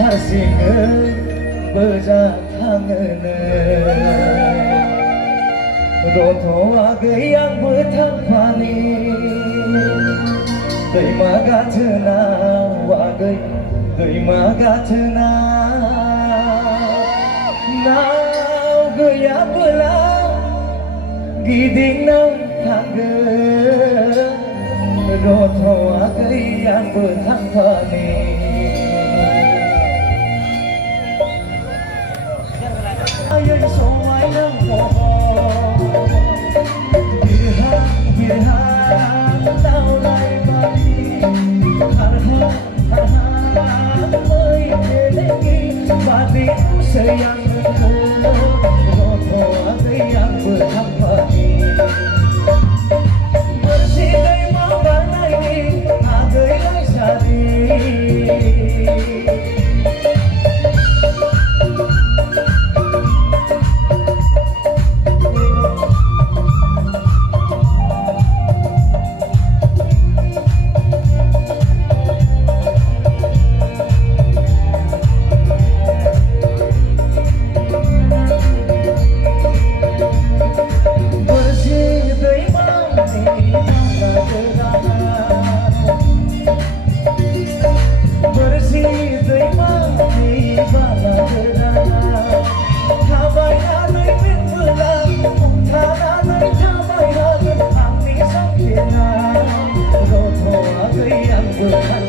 हारसिङै बोजाखाङोनो रथ'आगै आंबो थांफानि दैमा गाथोनाव आगै दैमा गाथोनाव नाव गैयाबोला गिदिंना थांगोन रथ'आगै आंबो थांफानि आयै समाय नांगौ बिरहां बिरहां दावलाय बादि हारहां हारहां मै बेलेगि बादि sayang रथ'आगै आंबो थांफानि मोनसे दैमा बारनायनि आगैलाय सारि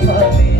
I'm